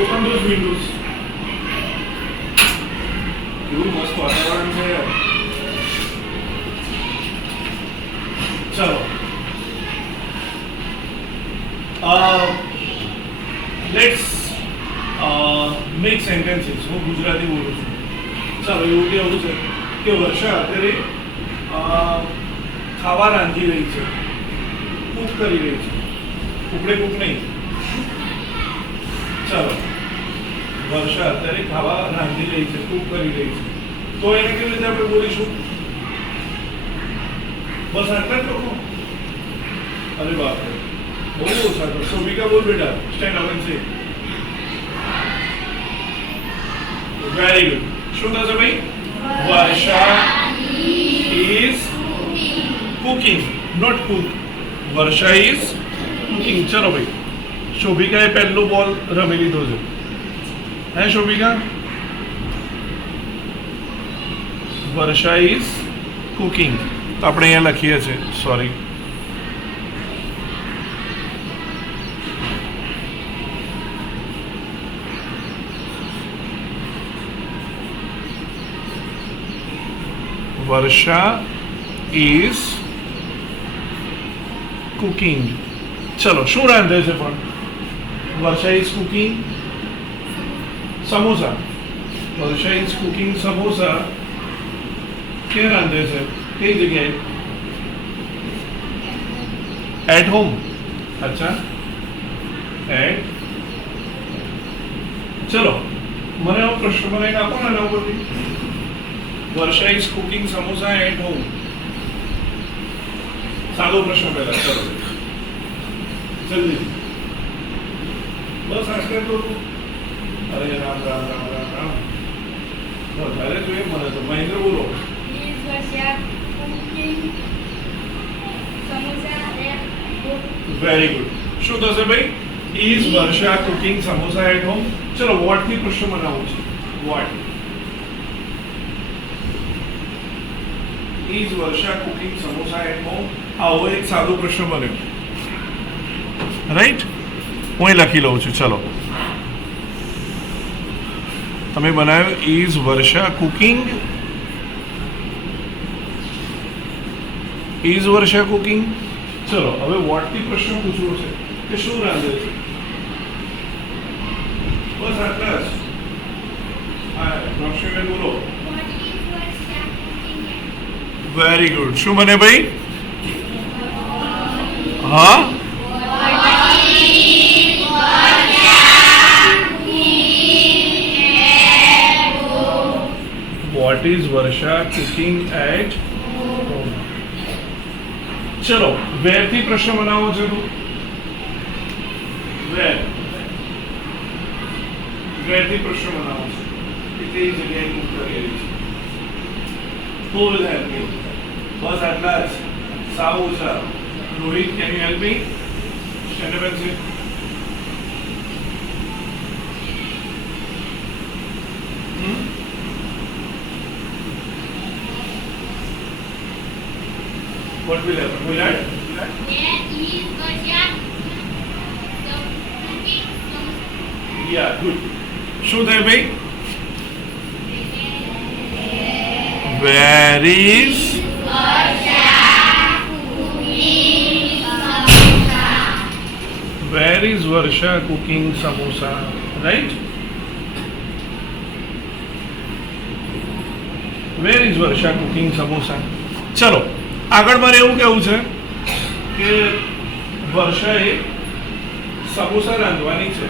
Open those Windows. કેવું મસ્ત વાતાવરણ છે યાર. ચલો લેટ્સ મેક સેન્ટેન્સીસ. હું ગુજરાતી બોલું છું. ચાલો એવું કેવું છે કે વર્ષા અત્યારે ખાવા રાંધી રહી છે, કૂક કરી રહી છે. કૂકડે કૂક નહીં. ચાલો વર્ષા અત્યારે ખાવા રાંધી રહી છે, કૂક કરી રહી છે. તો એને કેવી રીતે આપણે બોલીશું? બસ આટલા જ લોકો? અરે બાપરે, બહુ ઓછા તો. શોભિકા બોલ બેટા, stand up and say. Very good. શું થશે ભાઈ? Varsha is cooking, not cook. Varsha is cooking. ચલો ભાઈ, શોભિકાએ પહેલો બોલ રમી લીધો છે. હે શોભિકા? વર્ષા ઇઝ કુકિંગ. તો આપણે અહીંયા લખીએ છીએ, સોરી. Varsha is cooking. ચલો, શું રાંધે છે પણ? Varsha is cooking samosa. Varsha is cooking samosa. ક્યાં રાંધે છે? કઈ જગ્યાએ? At home. અચ્છા, એટ. ચલો, મને આવો પ્રશ્ન બનાવીને આપો ને એના ઉપરથી. Varsha is cooking samosa at home. સાદો પ્રશ્ન પહેલા. ચલો જલ્દી, બસ આટલે તો. અરે રામ રામ રામ રામ રામ. વધારે જોઈએ મને તો. મહેન્દ્ર બોલો. Very good. શું થશે ભાઈ? Is Varsha cooking samosa at home. ચલો, વોટ થી પ્રશ્ન બનાવવું છે. What is Varsha cooking samosa at home. આવો એક સાદો પ્રશ્ન બન્યો. રાઈટ? હું એ લખી લઉં છું. ચલો, તમે બનાવ્યો is Varsha cooking. Is Varsha cooking. ચલો, હવે વોટથી પ્રશ્ન પૂછવો છે કે શું રાંધે છે. બસ આટલા જ. હા, રોશનીબેન બોલો. Very good. શું બને ભાઈ? હા, what is Varsha cooking at home. ચલો, વેર થી પ્રશ્ન બનાવો છે. વેર થી પ્રશ્ન બનાવો છે કે કઈ જગ્યાએ કુક કરી રહી છે. Who will help me? બસ આટલા જ. સાવ ઓછા. Rohit, can you help me? Stand up and sit. What will happen? Will that? Yeah, good. શું થાય ભાઈ? Where is Varsha cooking samosa? Right? Where is Varsha cooking samosa? ચલો, આગળ મારે એવું કહેવું છે કે વર્ષાએ સમોસા રાંધવાની છે.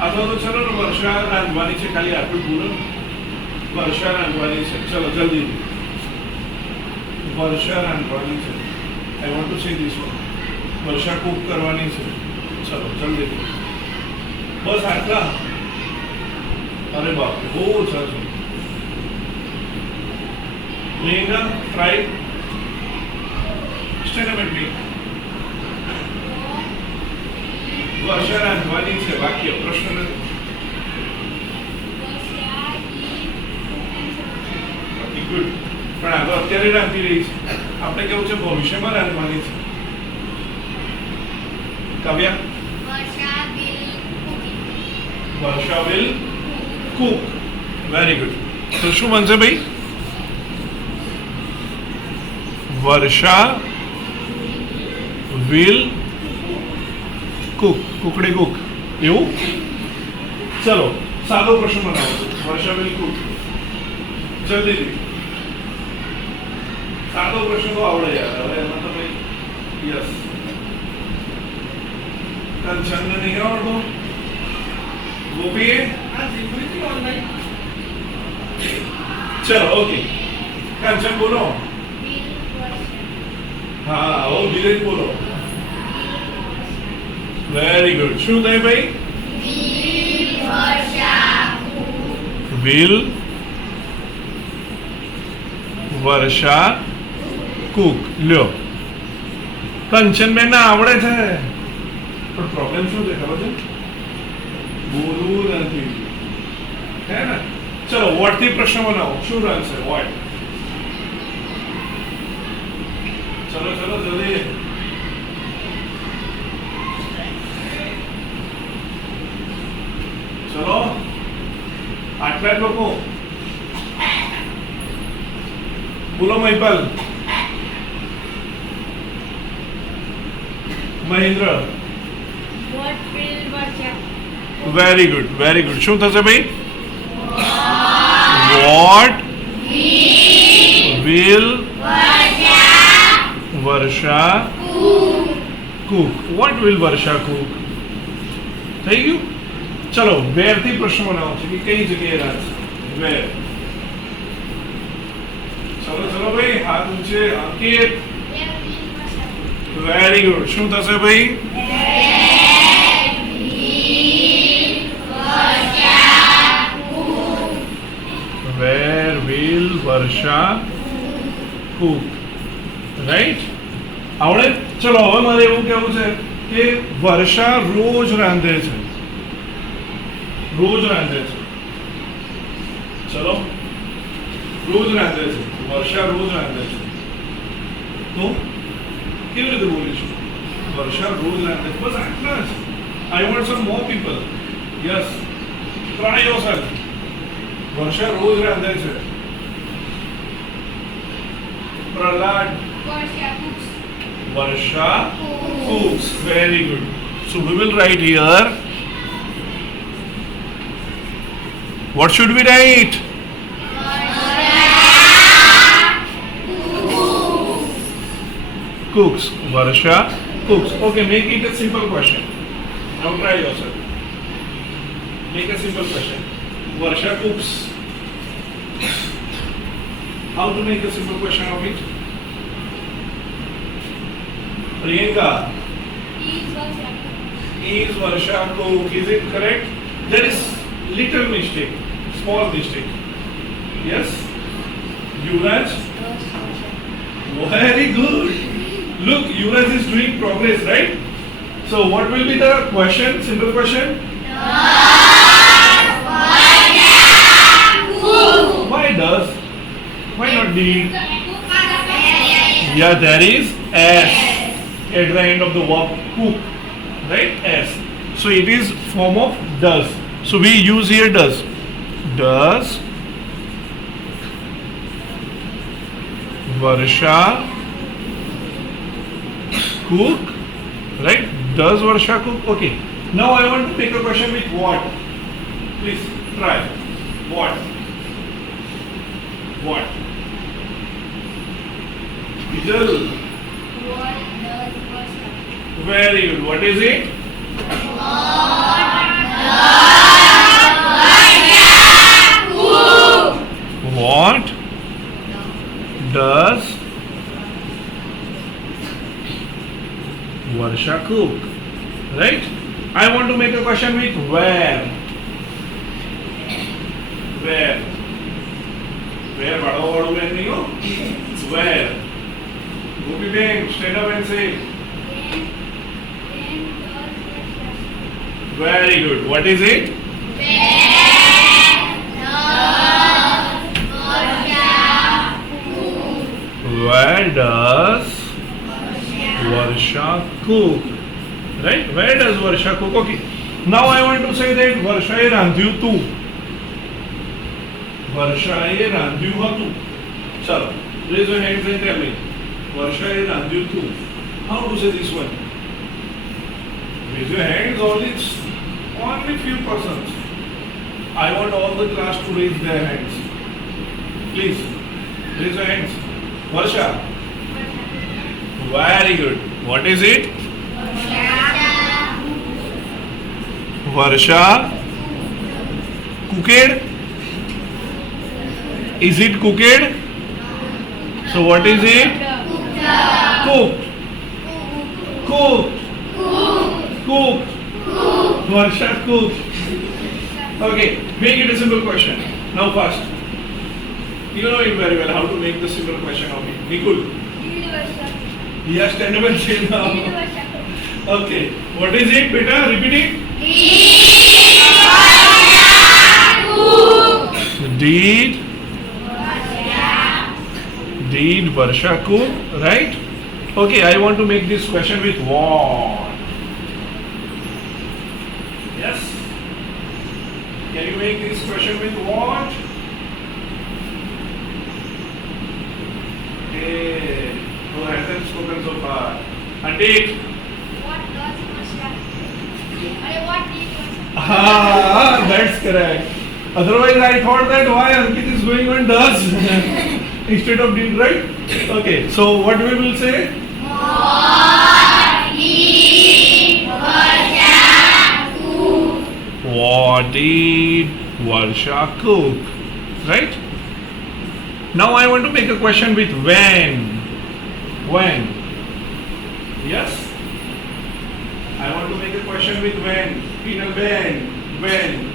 અથવા તો ચલો ને, વર્ષા રાંધવાની છે. ખાલી આટલું પૂરું. વર્ષા રાંધવાની છે. ચલો જલ્દી. વર્ષા રાંધવાની છે. I want to say this one. Varsha Cook કરવાની છે. ચલો જલ્દી. બસ આટલા. અરે બાપ, બહુ ઓછા છે. Priyanka, try. Stand up and Varsha રાંધવાની છે. વાક્ય, પ્રશ્ન નથી. ગુડ. પણ આ તો અત્યારે રાંધી રહી છે. આપણે કેવું છે? ભવિષ્યમાં રાંધવાની છે. કાવ્યા, વર્ષા will cook. Very good. તો શું બનશે ભાઈ? વર્ષા will cook. કુકડી કુક એવું. ચલો સાદો પ્રશ્ન બનાવો. વર્ષા will cook. જલ્દીથી સાદો પ્રશ્ન તો આવડે યાર. હવે એમાં તો ભાઈ યસ કંચનને નહીં આવડતો. ગોપીએ ચલો ઓકે કંચન બોલો. હા ઓ ધીરેજ બોલો. Very good. શું થાય ભાઈ? will Varsha Cook. લ્યો કંચનબેન ને આવડે છે પણ પ્રોબ્લેમ શું છે ખબર છે? બોલવું નથી હે ને. ચલો વોટ થી પ્રશ્ન બનાવો. શું રન છે વોટ? ચલો ચલો જલ્દી. ચલો આટલા જ લોકો બોલો. Mahipal, Mahendra. Very good very good. શું થશે ભાઈ? What will Varsha Cook. What will Varsha Cook. થઈ ગયું. ચલો વેર થી પ્રશ્ન બનાવો છે કે કઈ જગ્યાએ રાખશે. વેર. ચલો ચલો ભાઈ હાથ ઊંચે. અંકિત. Very good. શું થશે ભાઈ? Where will Varsha cook. Right. આવડે. ચલો હવે મારે એવું કહેવું છે કે વર્ષા રોજ રાંધે છે. રોજ રાંધે છે. ચલો રોજ રાંધે છે. વર્ષા રોજ રાંધે છે. તો કેવી રીતે બોલીશું? વર્ષા રોજ રાંધે છે. બસ આટલા જ. I want some more people. Yes try yourself. Varsha રોજ રાંધે છે. પ્રહલાદ. વર્ષા cooks. Very good. So we will write here. What should we write? Cooks. Varsha cooks. Okay, make it a simple question. Now try yourself. Make a simple question. Varsha cooks. How to make a simple question of it? Priyanka. Is Varsha cook? Is it correct? There is little mistake. Small mistake. Yes? Yuvraj? Very good. Look, Yuvraj is doing progress, right? So what will be the question? Simple question? Why does? Why not did? Yeah, there is S at the end of the verb cook. Right? S. So it is form of does. So we use here does. Does Varsha cook? Right? Does Varsha cook? Okay. Now I want to make a question with what? Please try. What? What? Vijal. What does Varsha? Very good. What is it? What does Varsha cook? Right? I want to make a question with where. Where? Where? Vado नहीं हो? Where? Gopi Ben, stand up and say. Very good. What is it? Where does Varsha cook? Right? Where does Varsha cook? Okay. Now I want to say that વર્ષાએ રાંધ્યું તું. વર્ષાએ રાંધ્યું હતું. ચલો, raise your hands and tell me. વર્ષાએ રાંધ્યું તું. How to say this one? Raise your hands, only few persons. I want all the class to raise their hands. Please, raise your hands. Varsha. Very good. What is it? Varsha cooked? Is it cooked? So what is it? Cooked. Cooked. Cooked. Varsha cooked. Okay, make it a simple question. Now first. You know it very well how to make the simple question of it. Nikul. Yes, stand up and say now. Okay. What is it, beta? Repeat it. Did Varsha cook? Right? Okay, I want to make this question with what? Yes? Can you make this question with what? Okay. Who hasn't spoken so far? Antik. What does Varsha? What did Varsha? Ah, that's correct. Otherwise, I thought that why Ankit is going on does instead of did, right? Okay, so what we will say? What did Varsha cook? Right? Now I want to make a question with when. When? Yes? I want to make a question with when. In a when. When.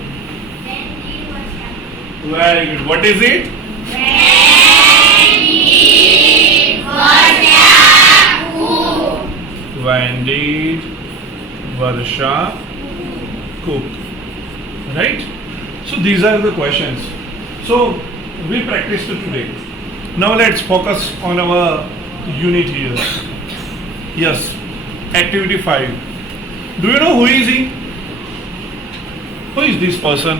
Very good. What is it? When did Varsha cook? Right? So these are the questions. So we practiced today. Now let's focus on our unit here. Yes. Activity 5. Do you know who is he? Who is this person?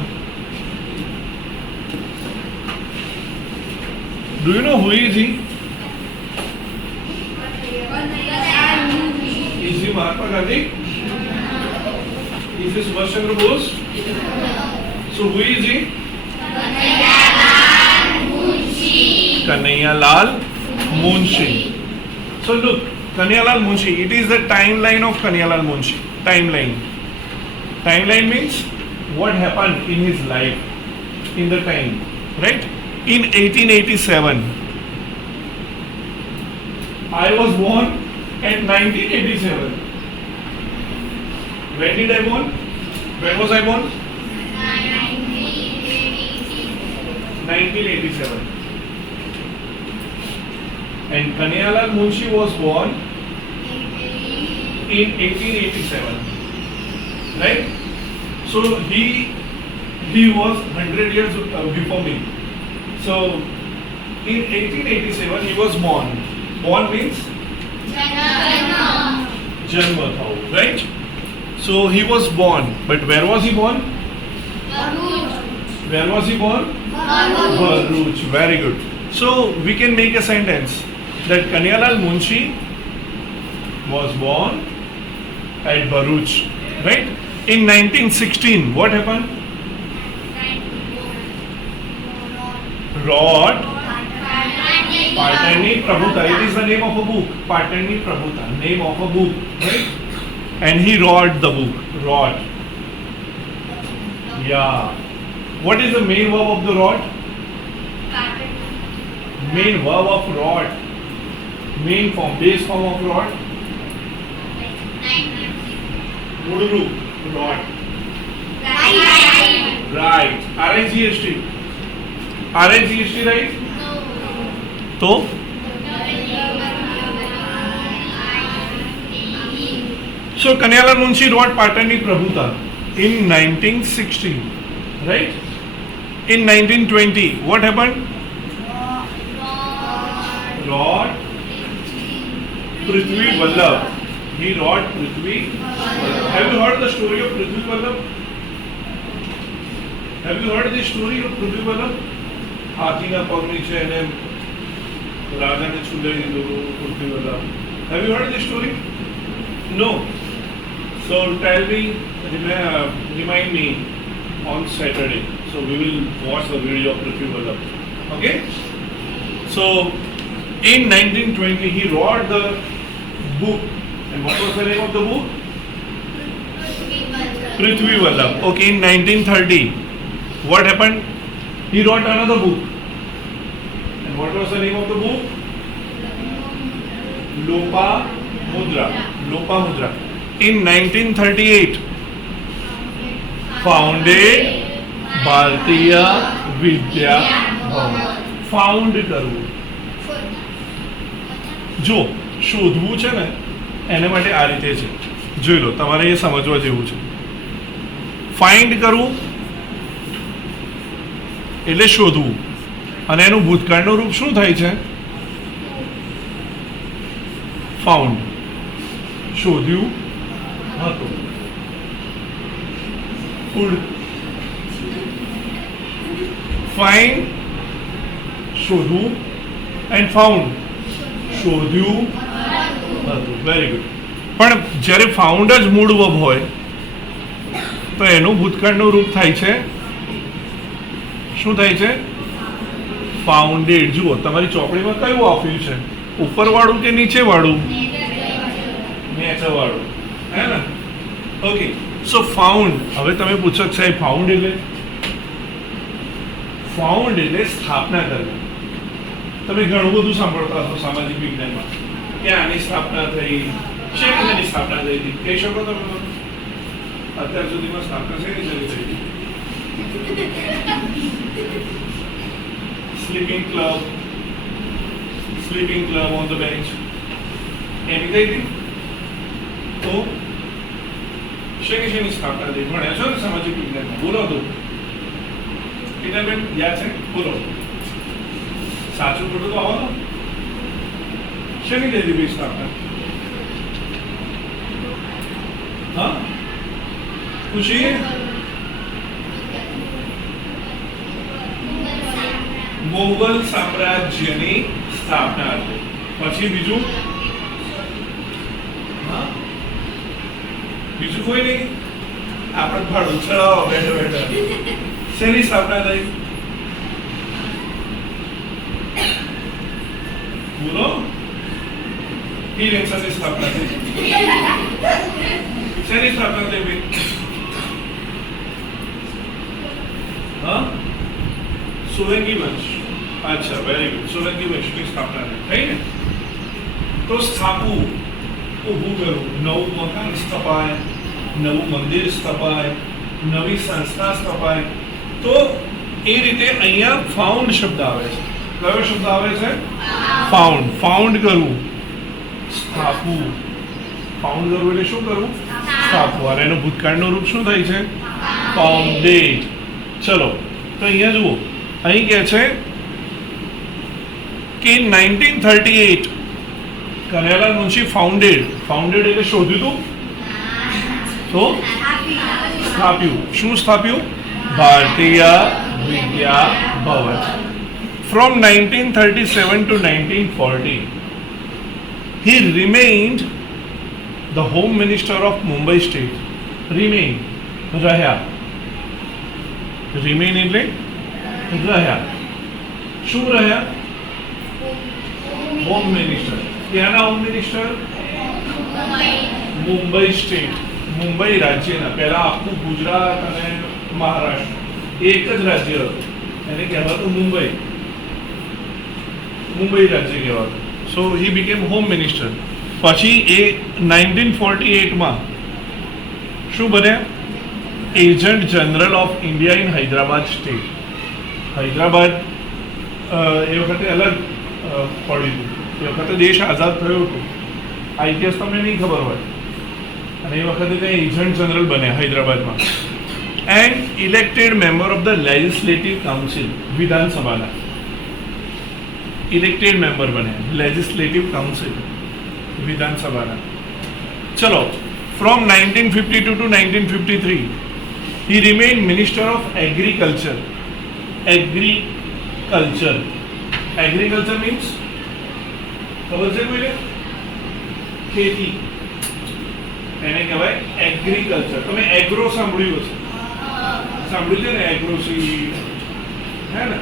Do you know who is he? Is he Mahatma Gandhi? Is he Subhash Chandra Bose? So who is he? Kanhaiyalal Munshi. So look, Kanhaiyalal Munshi, it is the timeline of Kanhaiyalal Munshi. Timeline. Timeline means what happened in his life in the time, right? In 1887, I was born at 1987. When did I born? When was I born? 1987. And Kanhaiyalal Munshi was born in 1887. Right? So he was 100 years before me. So in 1887 he was born. Born means Janma thao, right? So he was born. But where was he born? Where was he born? Bharuch. Very good. So we can make a sentence that Kanhaiyalal Munshi was born at Bharuch, right? In 1916, what happened? Rod Patani Prabhuta. It is the name of a book. Patani Prabhuta, name of a book, right? And he wrote the book. Rod. Yeah. What is the main verb of the rod? Main verb of rod. Main form, base form of rod. Muduru. Rod. Right. R-I-G-H-T. R-I-G-H-T, right? So? So Kanhaiyalal Munshi wrote Patani Prabhuta in 1916, right? In 1920, what happened? Lord Prithvi Vallabh. He wrought Prithvi. Have you heard the story of Prithvi Vallabh? Have you heard the story of Prithvi Vallabh? હાથીના પગ નીચે એને રાજાને છુંદાઈ દીધું પૃથ્વી Vallabh. Have you heard the story? No. So tell me, remind me on Saturday. So we will watch the video of Prithvi Vallabh. Okay? So in 1920 he wrote the book. And what was the name of the book? Prithvi Vallabh. Okay, in 1930, what happened? He wrote another book. And what was the name of the book? Lopamudra. Lopamudra. In 1938, founded Bharatiya Vidya Bhavan. Found કરવું. જો શોધવું છે ને એને માટે આ રીતે છે, જોઈ લો, તમારે એ સમજવા જેવું છે. ફાઇન્ડ કરવું એટલે શોધવું, અને એનું ભૂતકાળનું રૂપ શું થાય છે? ફાઉન્ડ. શોધ્યું હતું. ફૂડ. ફાઇન્ડ શોધવું, એન્ડ ફાઉન્ડ શોધ્યું હતું. Very good. પણ જ્યારે ફાઉન્ડ જ મૂળ વર્બ હોય તો એનું ભૂતકાળનું રૂપ થાય છે, શું થાય છે? ફાઉન્ડેડ. જુઓ તમારી ચોપડીમાં કયું આપ્યું છે, ઉપરવાળું કે નીચેવાળું? નીચેવાળું, હે ને? ઓકે. સો ફાઉન્ડ. હવે તમે પૂછો કે સાહેબ ફાઉન્ડ એટલે? ફાઉન્ડ એટલે સ્થાપના કરવી. તમે ઘણું બધું સાંભળતા હશો સામાજિક વિજ્ઞાનમાં કે આની સ્થાપના થઈ, શેની સ્થાપના થઈ હતી, કહી શકો તમે? અત્યાર સુધીમાં સ્થાપના શેની શરૂ થઈ હતી? Sleeping club on the bench, એની થઈ હતી. તો શેની સ્થાપના થઈ? ભણ્યા છો ને સામાજિક વિજ્ઞાનમાં? બોલો તો ટીનાબેન, યાદ છે? બોલો. સાચું ખોટું તો આવો. શેની થઈ હતી સ્થાપના? હા, ખુશી? મોગલ સામ્રાજ્યની સ્થાપના હતી. પછી બીજું? હા, બીજું કોઈ નહીં. આપણે ભાડું ચડાવો બેઠા બેઠા. શેની સ્થાપના થઈ? બોલો. ઇલેક્શનની સ્થાપના થઈ. શેની સ્થાપના થઈ ભાઈ? હા, સોલંકી વંશ. અચ્છા, વેરી ગુડ. સોલંકી વંશની સ્થાપના થઈ ને? તો સ્થાપવું, ઊભું કરવું, નવું મકાન સ્થપાય, નવું મંદિર સ્થપાય, નવી સંસ્થા સ્થપાય. તો એ રીતે અહીંયા ફાઉન્ડ શબ્દ આવે છે. કયો શબ્દ આવે છે? ફાઉન્ડ. ફાઉન્ડ કરવું, સ્થાપવું. ફાઉન્ડ કરવું એટલે શું કરવું? સ્થાપવું. અને એનું ભૂતકાળનું રૂપ શું થાય છે? ફાઉન્ડેડ. ચલો, તો અહીંયા જુઓ, અહીં કહે છે કે 1938 કનૈયાલાલ મુનશી ફાઉન્ડેડ. ફાઉન્ડેડ એટલે શોધ્યું હતું, તો સ્થાપ્યું. શું સ્થાપ્યું? ભારતીય વિદ્યા ભવન. From 1937 to 1940, he remained the Home Minister of Mumbai State. Remain, રહ્યા. Remain એટલે રહ્યા. શું રહ્યા? Home minister. ક્યાંના home minister? Mumbai state. Mumbai રાજ્યના. પહેલા આખું ગુજરાત અને મહારાષ્ટ્ર એક જ રાજ્ય હતું, એને કહેવાતું મુંબઈ. મુંબઈ રાજ્ય કહેવાતું. So he became home minister. પછી એ 1948માં શું બન્યા? Agent general of India in Hyderabad state. Hyderabad એ વખતે અલગ પડ્યું હતું. એ વખતે દેશ આઝાદ થયો હતો. આ ઇતિહાસ તમને નહીં ખબર હોય. અને એ વખતે ત્યાં એજન્ટ જનરલ બન્યા હૈદરાબાદમાં. And elected member of the legislative council. વિધાનસભાના ઇલેક્ટેડ મેમ્બર બન્યા. લેજિસ્લેટિવ કાઉન્સિલ, વિધાનસભાના. ચલો, from 1952 to 1953 he remained minister of agriculture. Agriculture means ખબર છે કોઈને? ખેતી, એને કહેવાય એગ્રીકલ્ચર. તમે એગ્રો સાંભળ્યું હશે, સાંભળ્યું છે ને? એગ્રો સીડ હે ને,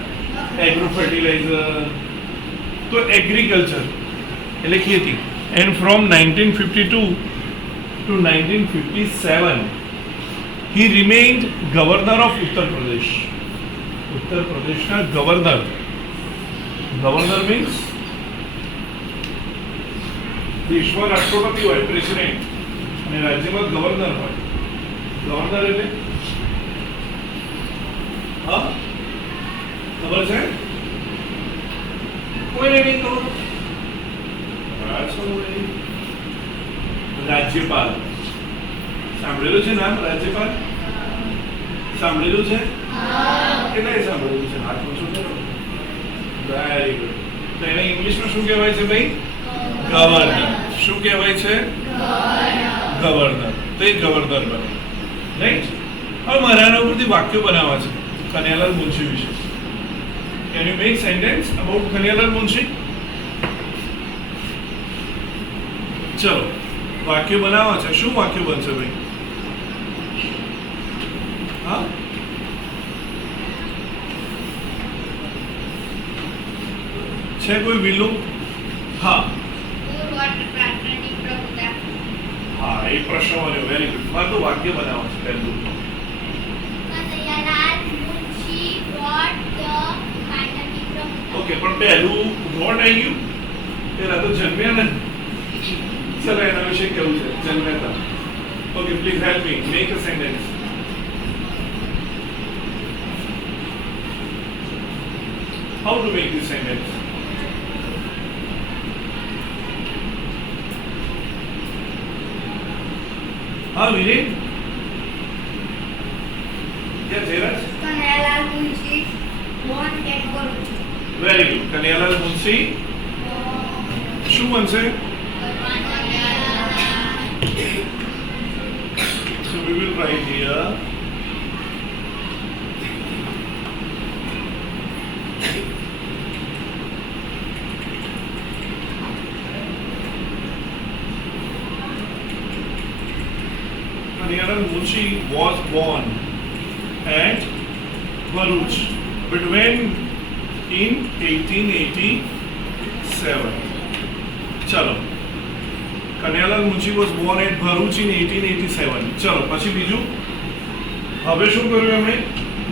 એગ્રો ફર્ટિલાઇઝર. તો એગ્રીકલ્ચર એટલે ખેતી. And from 1952 to 1957 he remained governor of Uttar Pradesh. ઉત્તર પ્રદેશના ગવર્નર. ગવર્નર મીન્સ દેશમાં રાષ્ટ્રપતિ હોય, પ્રેસિડેન્ટ, અને રાજ્યમાં ગવર્નર હોય. ગવર્નર એટલે હા ખબર છે? કોઈને નહીં ખબર? રાજ્યપાલ સાંભળેલું છે નામ? રાજ્યપાલ સાંભળેલું છે? કેટલાય સાંભળેલું છે? હાથ ઊંચો કરો. Very good. તો એને ઇંગ્લિશમાં શું કહેવાય છે ભાઈ? ગવર્નર. શું કહેવાય છે? ગવર્નર. તો એ ગવર્નર બને, રાઈટ? હવે મારે આના ઉપરથી વાક્યો બનાવવા છે કનૈયાલાલ મુનશી વિશે. Can you make sentence about Kanaiyalal Munshi? ચલો, વાક્ય બનાવવા છે. શું વાક્ય બનશે ભાઈ? હા, છે કોઈ વિલ્લું? હા હા, એ પ્રશ્ન બન્યો. Very good. મારે તો વાક્ય બનાવવા છે પહેલું. ઓકે, પણ પહેલું વોટ આવી ગયું? પેલા તો જન્મ્યા ને. ચલો, એના વિશે કેવું છે? જન્મ્યા. Okay, please help me make a sentence. How to make this sentence? हाँ विनीत, क्या धीरज? Kanhaiyalal Munshi born at Bharuch. Very good. Kanhaiyalal Munshi શું બનશે? So we will write here Kanayalar Munshi was born at Bharuch between in 1887. चलो, Kanaiyalal Munshi was born at Bharuch in 1887. ચલો, પછી બીજું. હવે શું કર્યું એમણે?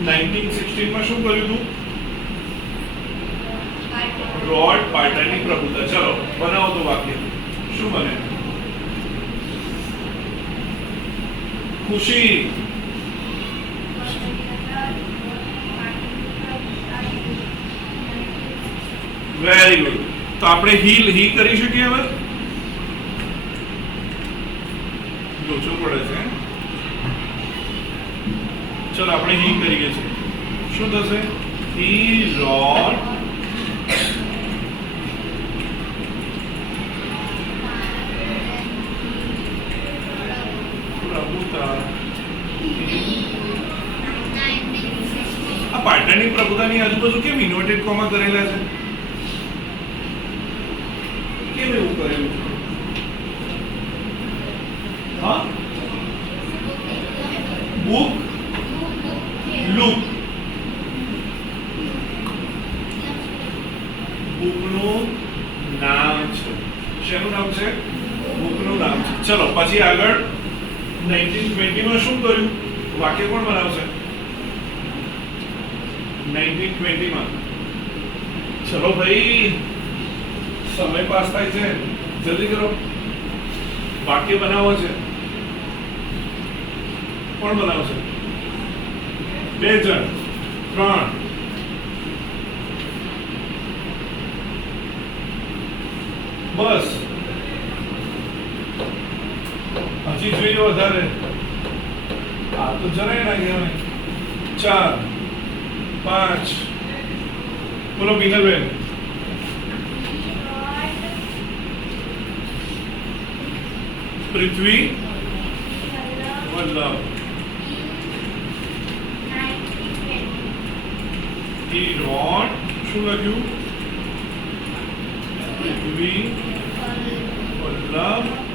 1916 માં શું કર્યું હતું? બ્રોડ પાટણની પ્રભુતા. ચલો, બનાવો તો વાક્ય. શું બને? ખુશી. Very good. તો આપણે હી કરી શકીએ હવે? લોચો પડે છે. ચલો, આપણે હી કરીએ છીએ. શું થશે? હી રોડ પ્રભુતા. આ પાટણની પ્રભુતાની આજુબાજુ કેમ ઇન્વર્ટેડ કોમા કરેલા છે? કેમ એવું કરેલું છે? હા, બુક લુક. બુકનું નામ છે. શેનું નામ છે? બુકનું નામ છે. ચલો, પછી આગળ 1920 માં શું કર્યું? વાક્ય કોણ બનાવશે? 1920 માં. ચલો ભાઈ, સમય પાસ થાય છે, જલ્દી કરો. વાક્ય બનાવો છે. કોણ બનાવશે? 2 જણ, 3? બસ, હજી જોઈએ વધારે. આ તો જરાય ના કહેવાય. 4, 5. બોલો બીનલબેન. પૃથ્વી વલ્લભ he wrote શું લખ્યું પૃથ્વી વલ્લભ